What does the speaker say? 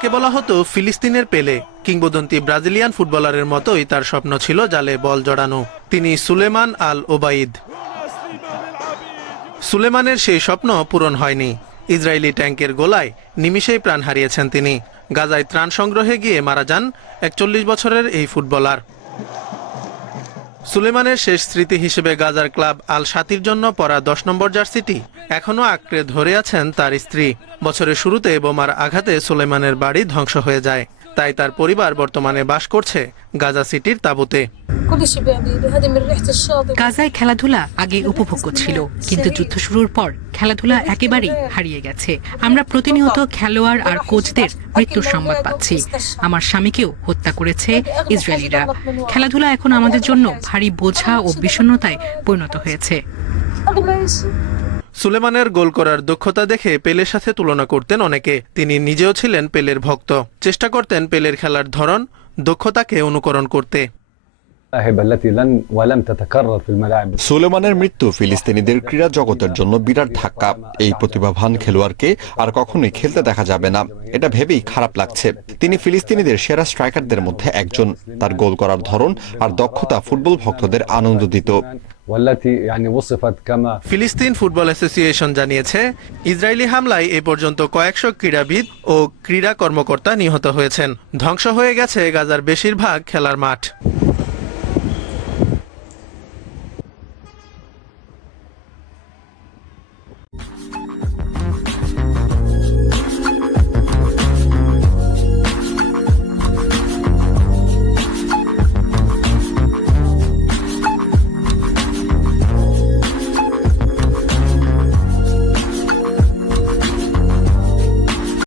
তাকে বলা হতো ফিলিস্তিনের পেলে। কিংবদন্তি ব্রাজিলিয়ান ফুটবলারের মতোই তার স্বপ্ন ছিল জালে বল জড়ানো। তিনি সুলেমান আল ওবাইদ সুলেমানের সেই স্বপ্ন পূরণ হয়নি। ইসরায়েলি ট্যাঙ্কের গোলায় নিমিষেই প্রাণ হারিয়েছেন তিনি। গাজায় ত্রাণ সংগ্রহে গিয়ে মারা যান একচল্লিশ বছরের এই ফুটবলার। সুলেমানের শেষ স্মৃতি হিসেবে গাজার ক্লাব আল সাতির জন্য পরা দশ নম্বর জার্সিটি এখনও আঁকড়ে ধরে আছেন তার স্ত্রী। বছরের শুরুতে বোমার আঘাতে সুলেমানের বাড়ি ধ্বংস হয়ে যায়। তাই তার পরিবার বর্তমানে বাস করছে। গাজা সিটির তাবুতে। গাজায় খেলাধুলা আগে উপভোগ্য ছিল, কিন্তু যুদ্ধ শুরুর পর খেলাধুলা একেবারেই হারিয়ে গেছে। আমরা প্রতিনিয়ত খেলোয়াড় আর কোচদের মৃত্যুর সংবাদ পাচ্ছি। আমার স্বামীকেও হত্যা করেছে ইসরায়েলিরা। খেলাধুলা এখন আমাদের জন্য ভারী বোঝা ও বিষণ্ণতায় পরিণত হয়েছে। সুলেমানের গোল করার দক্ষতা দেখে পেলের সাথে তুলনা করতেন অনেকে। তিনি নিজেও ছিলেন পেলের ভক্ত। চেষ্টা করতেন পেলের খেলার ধরন, দক্ষতাকে অনুকরণ করতে। সুলেমানের মৃত্যু ফিলিস্তিনিদের ক্রীড়া জগতের জন্য বিরাট ধাক্কা। এই প্রতিভাবান খেলোয়াড়কে আর কখনোই খেলতে দেখা যাবে না। এটা ভেবেই খারাপ লাগছে। তিনি ফিলিস্তিনিদের সেরা স্ট্রাইকারদের মধ্যে একজন। তার গোল করার ধরন আর দক্ষতা ফুটবল ভক্তদের আনন্দ দিত ফিলিস্তিন ফুটবল অ্যাসোসিয়েশন জানিয়েছে ইসরায়েলি হামলায় এ পর্যন্ত কয়েকশো ক্রীড়াবিদ ও ক্রীড়া কর্মকর্তা নিহত হয়েছেন। ধ্বংস হয়ে গেছে গাজার বেশিরভাগ খেলার মাঠ।